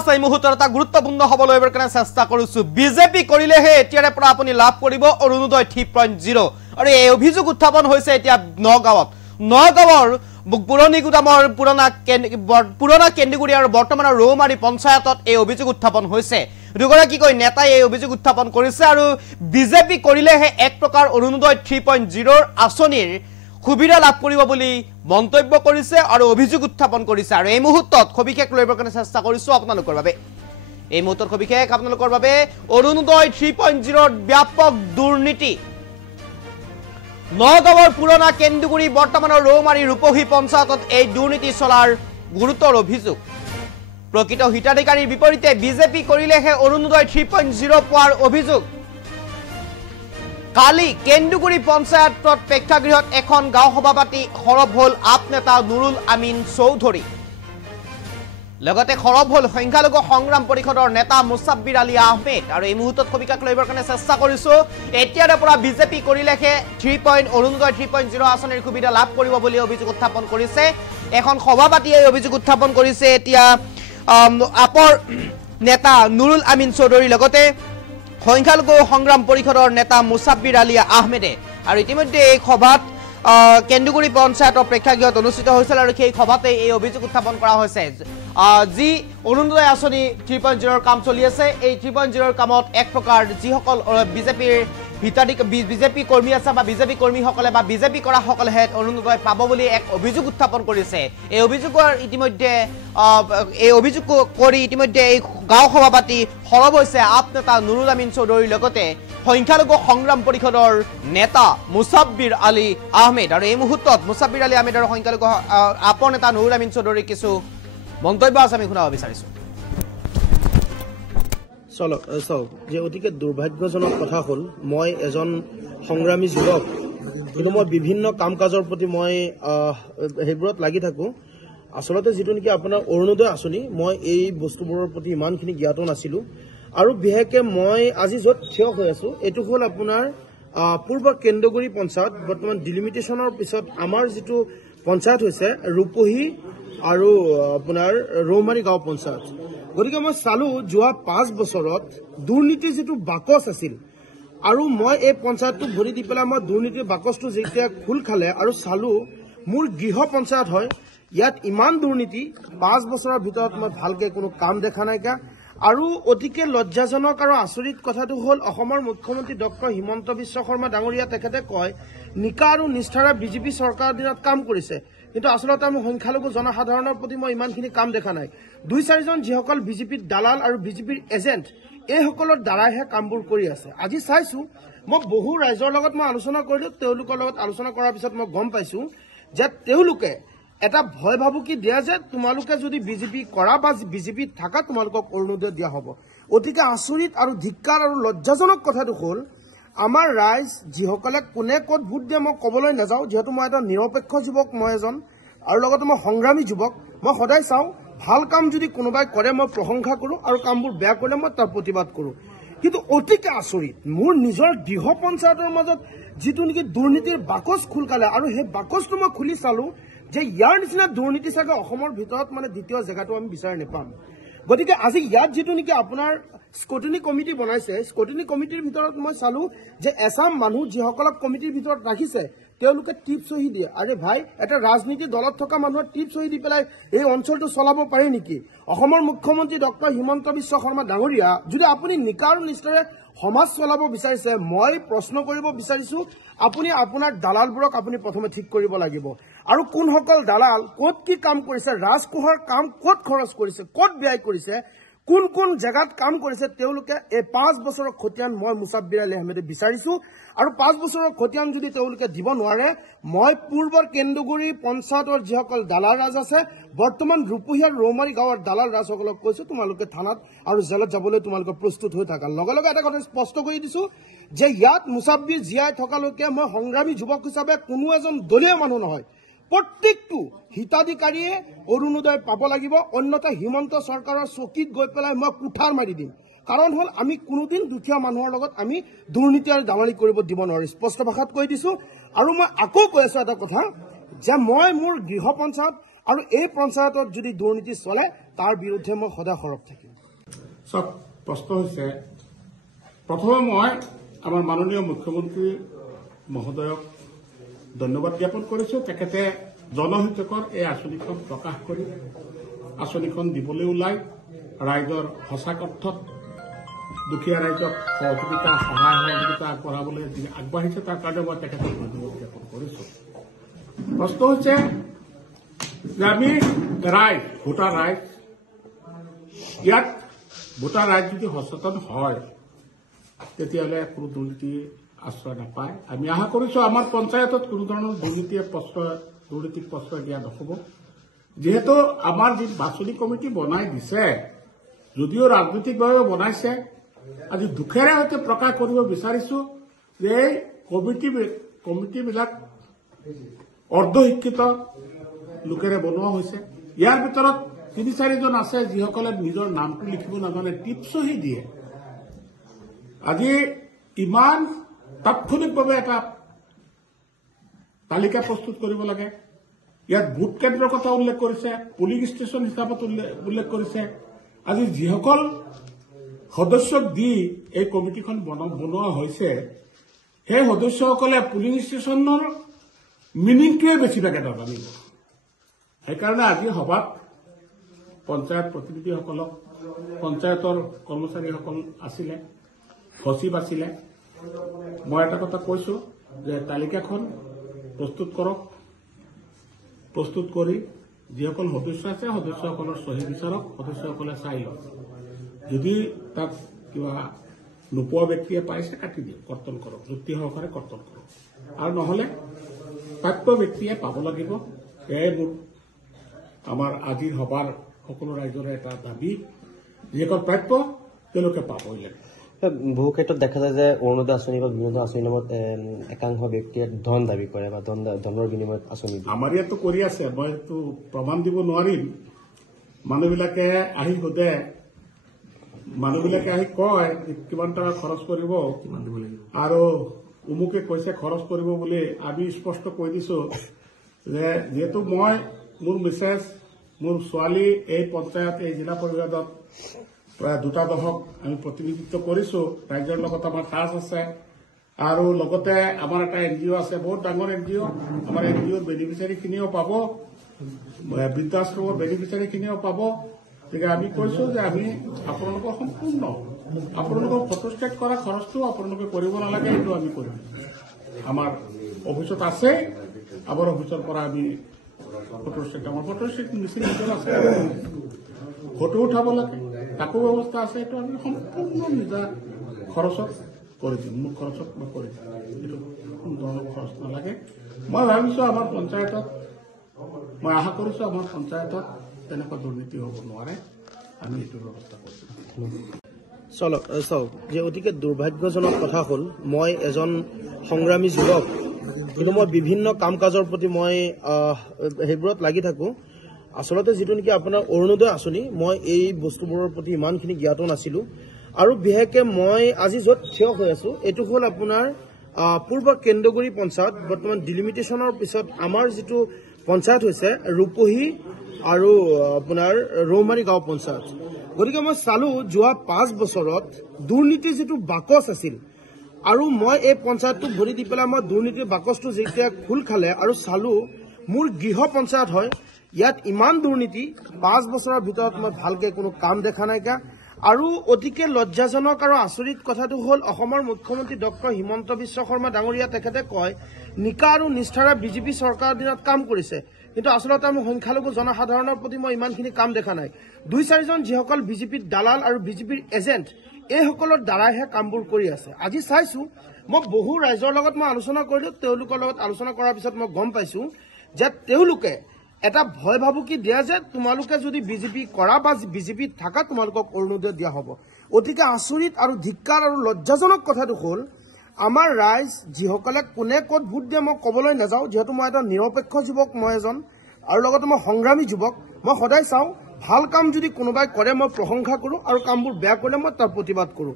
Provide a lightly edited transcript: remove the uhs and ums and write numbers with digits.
এই মুহূৰ্তত এটা গুৰুত্বপূৰ্ণ খবৰ লবৰ কাৰণে চেষ্টা কৰিছো বিজেপি কৰিলেহে এতিয়াৰে পৰা আপুনি লাভ কৰিব অৰুণোদয় 3.0 আৰু এই অভিযোগ উত্থাপন হৈছে এতিয়া নগাঁৱৰ পুৰণি গুদামৰ পুৰণা কেন্দ্ৰগুৰি আৰু বৰ্তমানৰ ৰৌমাৰী পঞ্চায়তত এই অভিযোগ উত্থাপন হৈছে দুগৰাকী কৈ নেতাই এই অভিযোগ উত্থাপন কৰিছে আৰু বিজেপি কৰিলেহে এক প্ৰকাৰ অৰুণোদয় 3.0 আঁচনিৰ সুবিধা লাভ কৰিব বুলি মন্তব্য কৰিছে আৰু অভিযোগ উত্থাপন কৰিছে আৰু এই মুহূৰ্তত খবিশেষ লবৰ কাৰণে চেষ্টা কৰিছো আপোনালোকৰ বাবে এই মুহূৰ্তত খবিশেষ আপোনালোকৰ বাবে অৰুণোদয় 3.0 ব্যাপক দুৰ্নীতি নগাঁৱৰ পুৰণা কেন্দ্ৰগুৰি বৰ্তমানৰ ৰৌমাৰী ৰূপহী পঞ্চায়তত এই দুৰ্নীতি চলাৰ গুৰুতৰ অভিযোগ প্ৰকৃত হিতাধিকাৰীৰ বিপৰীতে বিজেপি কৰিলেহে অৰুণোদয় 3.0 পোৱাৰ অভিযোগ কালি কেন্দ্ৰগুৰি পঞ্চায়তত প্ৰেক্ষাগৃহত এখন গাঁও সভা পাতি খৰব হল আপ নেতা নুৰুল আমিন চৌধুৰী লগতে খৰব হল সংখ্যালঘু সংগ্ৰাম পৰিষদৰ নেতা মুছাব্বিৰ আলী আহমেদ আৰু এই মুহূৰ্তত খবিকাক লবৰ কাৰণে চেষ্টা কৰিছো এতিয়াৰে পৰা বিজেপি কৰিলেহে অৰুণোদয় 3.0 আঁচনিৰ সুবিধা লাভ কৰিব বুলি অভিযোগ উত্থাপন কৰিছে এখন সভা পাতি এই অভিযোগ উত্থাপন কৰিছে এতিয়া আপৰ নেতা নুৰুল আমিন চৌধুৰী লগতে সংখ্যালঘু সংগ্ৰাম পৰিষদৰ নেতা মুছাব্বিৰ আলী আহমেদে আৰু ইতিমধ্যে এই সভাত কেন্দ্ৰগুৰি পঞ্চায়তৰ প্ৰেক্ষাগৃহত অনুষ্ঠিত হৈছিল আৰু সেই সভাতে এই অভিযোগ উত্থাপন কৰা হৈছে যি অৰুণোদয় আঁচনি 3.0 কাম চলি আছে এই 3.0 কামত এক প্ৰকাৰ যিসকল বিজেপিৰ বিজেপি কৰ্মী আছে বা বিজেপি কৰ্মীসকলে বা বিজেপি কৰাসকলেহে অৰুণোদয় পাব বুলি এক অভিযোগ উত্থাপন কৰিছে এই অভিযোগৰ ইতিমধ্যে এই গাঁও সভা পাতি সৰব হৈছে আপ নেতা নুৰুল আমিন চৌধুৰীৰ লগতে সংখ্যালঘু সংগ্ৰাম পৰিষদৰ নেতা মুছাব্বিৰ আলী আহমেদ আৰু এই মুহূৰ্তত মুছাব্বিৰ আলী আহমেদ আৰু সংখ্যালঘু আপৰ নেতা নুৰুল আমিন চৌধুৰীৰ কিছু মন্তব্য আছে আমি শুনাব বিচাৰিছো চাওক যে অতিকে দুৰ্ভাগ্যজনক কথা হ'ল মই এজন সংগ্ৰামী যুৱক কিন্তু মই বিভিন্ন কাম কাজৰ প্ৰতি মই সেইবোৰত লাগি থাকো আচলতে যেটো নেকি আপোনাৰ অৰুণোদয় আঁচনি মই এই বস্তুবোৰৰ প্ৰতি ইমানখিনি জ্ঞাত নাছিলো আৰু বিশেষকৈ মই আজি য'ত থিয় হৈ আছো এইটো হ'ল আপোনাৰ পূৰ্ব কেন্দ্ৰগুৰি পঞ্চায়ত বৰ্তমান ডিলিমিটেশ্যনৰ পিছত আমাৰ যেটো পঞ্চায়ত হৈছে ৰূপহী আৰু আপোনাৰ ৰৌমাৰী গাঁও পঞ্চায়ত গতিকে মই চালো যোৱা 5 বছৰত দুৰ্নীতিৰ যেটো বাকচ আছিল আৰু মই এই পঞ্চায়তটো ভৰি দি পেলাই মই দুৰ্নীতিৰ বাকচটো যেতিয়া খোল খালে আৰু চালো মোৰ গৃহ পঞ্চায়ত হয় ইয়াত ইমান দুৰ্নীতি 5 বছৰৰ ভিতৰত মই ভালকে কোনো কাম দেখা নাইকা আৰু অতিকে লজ্জাজনক আৰু আচৰিত কথাটো হ'ল অসমৰ মুখ্যমন্ত্ৰী ডক্টৰ হিমন্ত বিশ্ব শৰ্মা ডাঙৰীয়া তেখেতে কয় নিকা আৰু নিষ্ঠাৰে বিজেপি চৰকাৰৰ দিনত কাম কৰিছে কিন্তু আসলতে আমি সংখ্যালঘু জনসাধাৰণৰ প্ৰতি মই ইমানখিনি কাম দেখা নাই 2-4 জন যিসকল বিজেপিৰ দালাল আৰু বিজেপিৰ এজেণ্ট এইসকলৰ দ্বাৰাহে কামবোৰ কৰি আছে আজি চাইছো মই বহু ৰাইজৰ লগত মই আলোচনা কৰিলো তেওঁলোকৰ লগত আলোচনা কৰাৰ পিছত মই গম পাইছো যে তেওঁলোকে এটা ভয় ভাবুকি দিয়া যে তোমালোকে যদি বিজেপি কৰা বা বিজেপি থাকা তোমালোকক অৰুণোদয় দিয়া হ'ব অতিকে আচৰিত আৰু ধিক্কাৰ আৰু লজ্জাজনক কথাটো হ'ল আমাৰ ৰাইজ যিসকলে কোনে ক'ত ভোট দিয়ে মই ক'বলৈ নাযাওঁ যেহেতু মই এটা নিৰপেক্ষ যুৱক মই এজন আৰু লগতে মই সংগ্ৰামী যুৱক মই সদায় চাওঁ ভাল কাম যদি কোনোবাই কৰে মই প্ৰশংসা কৰোঁ আৰু কামবোৰ বেয়া কৰিলে মই তাৰ প্ৰতিবাদ কৰোঁ কিন্তু অতিকে আচৰিত মোৰ নিজৰ গৃহ পঞ্চায়তৰ মাজত যিটো নেকি দুৰ্নীতিৰ বাকচ খোল খালে আৰু সেই বাকচটো মই খুলি চালো যে ইয়াৰ নিচিনা দুৰ্নীতি চাগে অসমৰ ভিতৰত মানে দ্বিতীয় জেগাটো আমি বিচাৰি নাপাম গতিকে আজি ইয়াত যেটো নেকি আপোনাৰ স্কটিনি কমিটি বনাইছে স্কটিনি কমিটিৰ ভিতৰত মই চালো যে এছাম মানুহ যিসকলক কমিটিৰ ভিতৰত ৰাখিছে তেওঁলোকে টিপ সহি দিয়ে আৰে ভাই এটা ৰাজনীতি দলত থকা মানুহৰ টিপ সহি দি পেলাই এই অঞ্চলটো চলাব পাৰে নেকি অসমৰ মুখ্যমন্ত্ৰী ডক্টৰ হিমন্ত বিশ্ব শৰ্মা ডাঙৰীয়া যদি আপুনি নিকা আৰু নিষ্ঠাৰে সমাজ চলাব বিচাৰিছে মই প্ৰশ্ন কৰিব বিচাৰিছো আপুনি আপোনাৰ দালালবোৰক আপুনি প্ৰথমে ঠিক কৰিব লাগিব আৰু কোনসকল দালাল ক'ত কি কাম কৰিছে ৰাজকোষৰ কাম ক'ত খৰচ কৰিছে ক'ত ব্যয় কৰিছে কোন কোন জায়গাত কাম কৰিছে তেওঁলোকে এই 5 বছৰৰ খতিয়ান মই মুছাব্বিৰ আলী আহমেদে বিচাৰিছো আৰু 5 বছৰৰ খতিয়ান যদি তেওঁলোকে দিব নোৱাৰে মই পূৰ্বৰ কেন্দ্ৰগুৰি পঞ্চায়তৰ যিসকল দালাল ৰাজ আছে বৰ্তমান ৰূপহী আৰু ৰৌমাৰী গাঁৱৰ দালাল ৰাজসকলক কৈছো তোমালোকে থানাত আৰু জেলত যাবলৈ তোমালোকে প্ৰস্তুত হৈ থাকা লগে লগে এটা কথা স্পষ্ট কৰি দিছো যে ইয়াত মুছাব্বিৰ জীয়াই থকালৈকে মই সংগ্ৰামী যুৱক হিচাপে কোনো এজন দলীয় মানুহ নহয় প্ৰত্যেকটো হিতাধিকাৰীয়ে অৰুণোদয় পাব লাগিব অন্যথা হিমন্ত চৰকাৰৰ চকীত গৈ পেলাই মই কুঠাৰ মাৰি দিম কাৰণ হ'ল আমি কোনোদিন দুখীয়া মানুহৰ লগত আমি দুৰ্নীতি আৰু দালালি কৰিব দিব নোৱাৰো স্পষ্ট ভাষাত কৈ দিছো আৰু মই আকৌ কৈ আছো এটা কথা যে মই মোৰ গৃহ পঞ্চায়ত আৰু এই পঞ্চায়তত যদি দুৰ্নীতি চলে তাৰ বিৰুদ্ধে মই সদায় সৰব থাকিম। সব প্ৰশ্ন হৈছে, প্ৰথমে মই আমাৰ মাননীয় মুখ্যমন্ত্ৰী মহোদয়ক ধন্যবাদ জ্ঞাপন কৰিছোঁ। তেখেতে জনহিতকৰ এই আঁচনিখন প্ৰকাশ কৰি আঁচনিখন দিবলৈ ওলাই ৰাইজৰ সঁচা অৰ্থত দুখীয়া ৰাইজক সহযোগিতা সহায় সহযোগিতা আগবঢ়াবলৈ আগবাঢ়িছে, তাৰ কাৰণে মই তেখেতক ধন্যবাদ জ্ঞাপন কৰিছোঁ। প্ৰশ্ন হৈছে যে আমি ৰাইজ, ভোটাৰ ৰাইজ, ইয়াত ভোটাৰ ৰাইজ যদি সচেতন হয় তেতিয়াহ'লে কোনো দুৰ্নীতি আশ্ৰয় নাপায়। আমি আশা কৰিছোঁ আমাৰ পঞ্চায়তত কোনো ধৰণৰ দুৰ্নীতিক প্ৰশ্ৰয় দিয়া নহ'ব। যিহেতু আমাৰ যি বাছনি কমিটি বনাই দিছে, যদিও ৰাজনৈতিকভাৱে বনাইছে, আজি দুখেৰে সৈতে প্ৰকাশ কৰিব বিচাৰিছোঁ যে এই কমিটিবিলাক অৰ্ধশিক্ষিত লোকেৰে বনোৱা হৈছে। ইয়াৰ ভিতৰত ৩-৪জন আছে যিসকলে নিজৰ নামটো লিখিব নাজানে, টিপছহি দিয়ে। আজি ইমান তাৎক্ষণিকভাৱে এটা তালিকা প্ৰস্তুত কৰিব লাগে। ইয়াত ভোট কেন্দ্ৰৰ কথা উল্লেখ কৰিছে, পুলিং ষ্টেচন হিচাপত উল্লেখ কৰিছে। আজি যিসকল সদস্যক দি এই কমিটিখন বনোৱা হৈছে, সেই সদস্যসকলে পুলিং ষ্টেচনৰ মিনিংটোৱে বেছিভাগে নাজানিব। সেইকাৰণে আজি সভাত পঞ্চায়ত প্ৰতিনিধিসকলক, পঞ্চায়তৰ কৰ্মচাৰীসকল আছিলে, সচিব আছিলে, মই এটা কথা কৈছোঁ যে তালিকাখন প্ৰস্তুত কৰক। প্ৰস্তুত কৰি যিসকল সদস্য আছে সদস্যসকলৰ চহী বিচাৰক, সদস্যসকলে চাই লওক। যদি তাত কিবা নোপোৱা ব্যক্তিয়ে পাইছে কাটি দিয়ক, কৰ্তন কৰক, যুক্তি সহকাৰে কৰ্তন কৰক। আৰু নহ'লে প্ৰাপ্য ব্যক্তিয়ে পাব লাগিব। এয়াই মোৰ আমাৰ আজিৰ সভাৰ সকলো ৰাইজৰে এটা দাবী, যিসকল প্ৰাপ্য তেওঁলোকে পাবই লাগিব। বহু ক্ষেত্ৰত দেখা যায় যে অৰুণোদয় আঁচনি বা বিভিন্ন আঁচনিৰ নামত একাংশ ব্যক্তিয়ে ধন দাবী কৰে বা ধনৰ বিনিময়ত আঁচনি দিয়ে। আমাৰ ইয়াতো কৰি আছে, মই এইটো প্ৰমাণ দিব নোৱাৰিম। মানুহবিলাকে আহি সোধে, মানুহবিলাকে আহি কয় কিমান টকা খৰচ কৰিব আৰু অমুকে কৈছে খৰচ কৰিব বুলি। আমি স্পষ্ট কৈ দিছো যে যিহেতু মই, মোৰ মিছেছ, মোৰ ছোৱালী এই পঞ্চায়ত, এই জিলা পৰিষদত প্ৰায় 2 দশক আমি প্ৰতিনিধিত্ব কৰিছোঁ। ৰাইজৰ লগত আমাৰ টাচ আছে। আৰু লগতে আমাৰ এটা NGO আছে, বহুত ডাঙৰ NGO। আমাৰ NGOৰ বেনিফিচিয়াৰীখিনিও পাব, বৃদ্ধাশ্ৰমৰ বেনিফিচিয়াৰীখিনিও পাব। গতিকে আমি কৈছোঁ যে আমি আপোনালোকৰ সম্পূৰ্ণ, আপোনালোকৰ ফটোষ্টেট কৰা খৰচটো আপোনালোকে কৰিব নালাগে, এইটো আমি কৰিম। আমাৰ অফিচত আছে, আমাৰ অফিচৰ পৰা আমি ফটোষ্টেট, আমাৰ ফটোষ্টেট মেচিন আছে, ফটো উঠাব লাগে, তাকো ব্যৱস্থা আছে। এইটো আমি সম্পূৰ্ণ নিজা খৰচত কৰি দিম, মোৰ খৰচত মই কৰি দিম। এইটো কোনো ধৰণৰ খৰচ নালাগে। মই ভাবিছোঁ আমাৰ পঞ্চায়তত, মই আশা কৰিছোঁ আমাৰ পঞ্চায়তত তেনেকুৱা দুৰ্নীতি হ'ব নোৱাৰে। আমি এইটো ব্যৱস্থা কৰিছোঁ। চাওক, যে অতিকে দুৰ্ভাগ্যজনক কথা হ'ল, মই এজন সংগ্ৰামী যুৱক, কিন্তু মই বিভিন্ন কাম কাজৰ প্ৰতি মই সেইবোৰত লাগি থাকোঁ। আচলতে যিটো নেকি আপোনাৰ অৰুণোদয় আঁচনি, মই এই বস্তুবোৰৰ প্ৰতি ইমানখিনি জ্ঞাত নাছিলোঁ। আৰু বিশেষকৈ মই আজি য'ত থিয় হৈ আছোঁ, এইটো হ'ল আপোনাৰ পূৰ্ব কেন্দ্ৰগুৰি পঞ্চায়ত। বৰ্তমান ডিলিমিটেশ্যনৰ পিছত আমাৰ যিটো পঞ্চায়ত হৈছে ৰূপহী আৰু আপোনাৰ ৰৌমাৰী গাঁও পঞ্চায়ত। গতিকে মই চালোঁ যোৱা 5 বছৰত দুৰ্নীতিৰ যিটো বাকচ আছিল, আৰু মই এই পঞ্চায়তটো ভৰি দি পেলাই মই দুৰ্নীতিৰ বাকচটো যেতিয়া খোল খালে আৰু চালোঁ, মোৰ গৃহ পঞ্চায়ত হয়, ইয়াত ইমান দুৰ্নীতি 5 বছৰৰ ভিতৰত মই ভালকৈ কোনো কাম দেখা নাইকা। আৰু অতিকে লজ্জাজনক আৰু আচৰিত কথাটো হ'ল, অসমৰ মুখ্যমন্ত্ৰী ডক্টৰ হিমন্ত বিশ্ব শৰ্মা ডাঙৰীয়া তেখেতে কয় নিকা আৰু নিষ্ঠাৰে বিজেপি চৰকাৰৰ দিনত কাম কৰিছে, কিন্তু আচলতে আমি সংখ্যালঘু জনসাধাৰণৰ প্ৰতি মই ইমানখিনি কাম দেখা নাই। 2-4জন যিসকল বিজেপিৰ দালাল আৰু বিজেপিৰ এজেণ্ট, এইসকলৰ দ্বাৰাইহে কামবোৰ কৰি আছে। আজি চাইছোঁ, মই বহু ৰাইজৰ লগত মই আলোচনা কৰিলোঁ, তেওঁলোকৰ লগত আলোচনা কৰাৰ পিছত মই গম পাইছোঁ যে তেওঁলোকে এটা ভয় ভাবুকি দিয়া যে তোমালোকে যদি বিজেপি কৰা বা বিজেপিত থাকা তোমালোকক অৰুণোদয় দিয়া হ'ব। অতিকে আচৰিত আৰু ধিক্কাৰ আৰু লজ্জাজনক কথাটো হ'ল, আমাৰ ৰাইজ যিসকলে কোনে ক'ত ভোট দিয়ে মই ক'বলৈ নাযাওঁ, যিহেতু মই এটা নিৰপেক্ষ যুৱক, মই এজন, আৰু লগতে মই সংগ্ৰামী যুৱক। মই সদায় চাওঁ, ভাল কাম যদি কোনোবাই কৰে মই প্ৰশংসা কৰোঁ, আৰু কামবোৰ বেয়া কৰিলে মই তাৰ প্ৰতিবাদ কৰোঁ।